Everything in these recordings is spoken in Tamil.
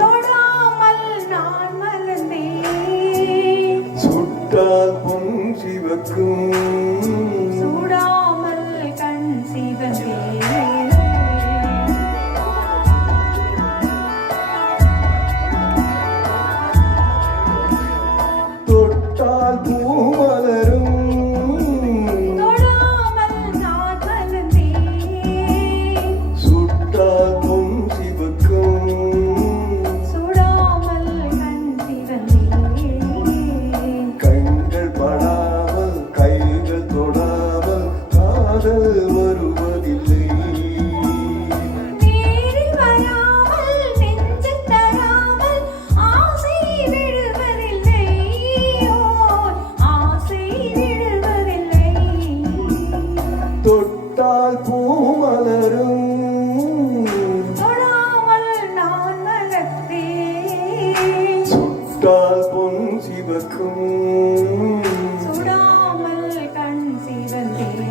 தொடாமல் நான் மலர்ந்தேன். சுட்டால் பொன் சிவக்கும் சூடாமல் கண் சிவந்தேன். தொட்டால் பூ மலரும் தொடாமல் நான் மலர்ந்தேன். சுட்டால் பொன் சிவக்கும் சூடாமல் கண் சிவந்தேன். கண்கள் படாமல் கைகள் தொடாமல் காதல் வருவதில்லை. நேரில் வராமல் நெஞ்சில் தராமல் ஆசை விடுவதில்லை. ஆசை விடுவதில்லை. தொட்டால் பூ மலரும் தொடாமல் நான் மலர்ந்தேன். சுட்டால் பொன் சிவக்கும் சுடாமல் கண் சிவந்தேன்.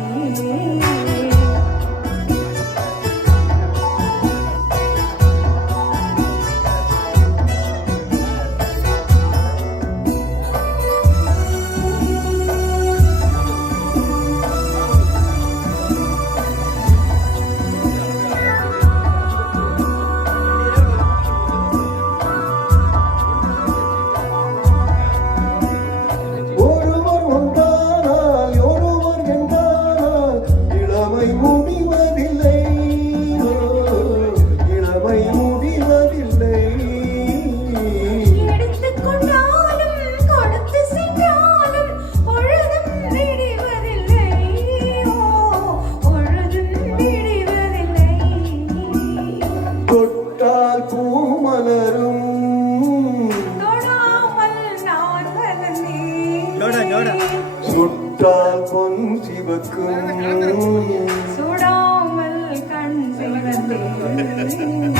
ஒருவர் ஒன்றானால் ஒருவர் என்றானால் இளமை முடிவதில்லை. இளமை முடிவதில்லை. எடுத்துக் கொண்டாலும் கொடுத்து சென்றாலும் பொழுதும் விடுவதில்லை. பொழுதும் விடுவதில்லை. தொட்டால் பூ மலரும் தொடாமல் நான் மலர்ந்தேன். சுட்டால் பொன் சிவக்கும் சுடாமல் கண் சிவந்தேன்.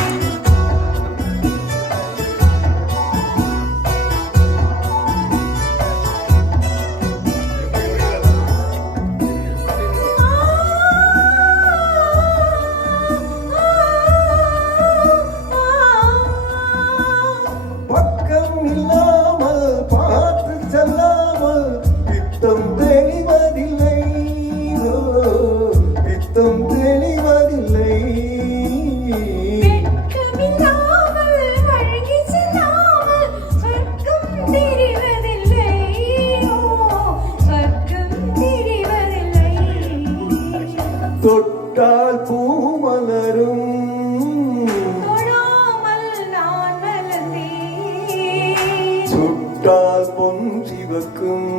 பக்கம் இல்லாமல் பார்த்து செல்லாமல் பித்தம் தெளிவதில்லை. பித்தம் தெளிவதில்லை. வெட்கமில்லாமல் அழகி செல்லாமல் சொர்க்கம் தெரிவதில்லை. சொர்க்கம் தெரிவதில்லை. தொட்டால் பூ மலரும் தொடாமல் நான் மலர்ந்தேன். சுட்டால் பொன் சிவக்கும்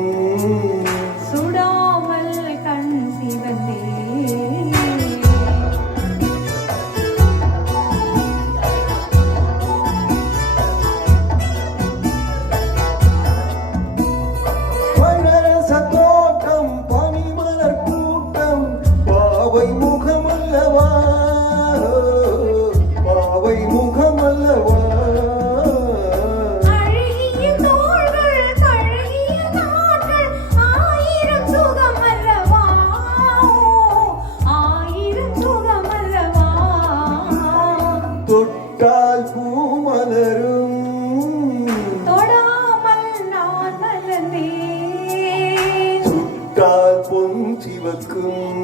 சுடாமல் கண் சிவந்தேன். பழரச தோட்டம் பனிமலர் கூட்டம் பாவை முகமல்லவா. பாவை முகமல்லவா. அழகிய தோள்கள் பழகிய நாட்கள் ஆயிரம் சுகமல்லவா. ஆயிரம் சுகமல்லவா. தொட்டால் பூ மலரும் தொடாமல் நான் மலர்ந்தேன். சுட்டால் பொன் சிவக்கும்